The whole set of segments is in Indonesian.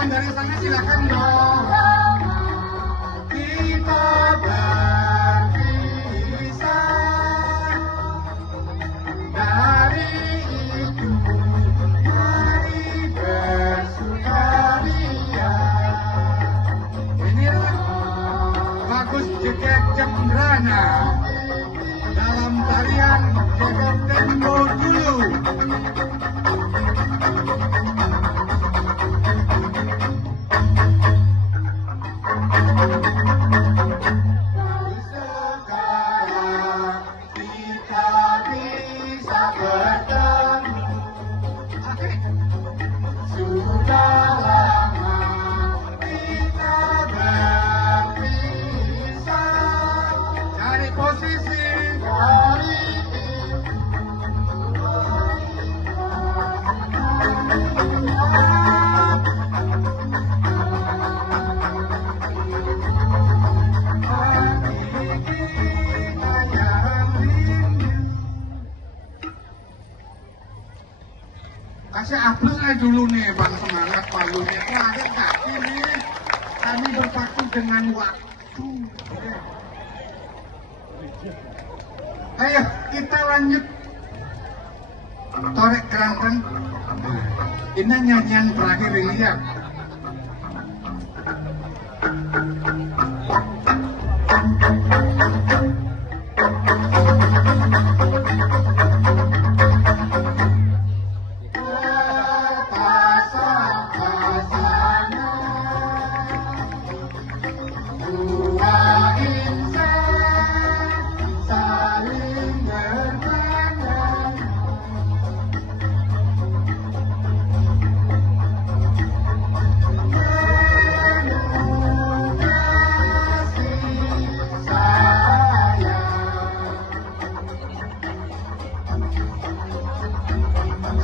teman-teman dari sana silakan dong. Kita berpisah dari itu, mari bersukaria. Inilah Bagus Jeket Cembrana dalam tarian Jeket Tempo Dulu. Kasih aplaus aja dulu nih Bang, semangat palunya. Wah, ada kaki nih. Kami berpaku dengan waktu. Ayo kita lanjut. Torek kerangkeng. Ini nyanyian terakhir lihat.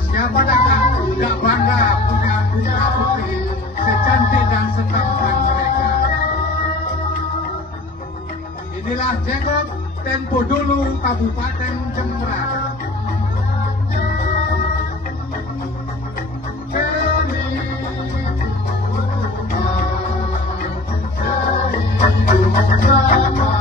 Siapa nggak bangga punya putra putri secantik dan setampan mereka. Inilah Jeket Tempo Dulu Kabupaten Jembrana. Sama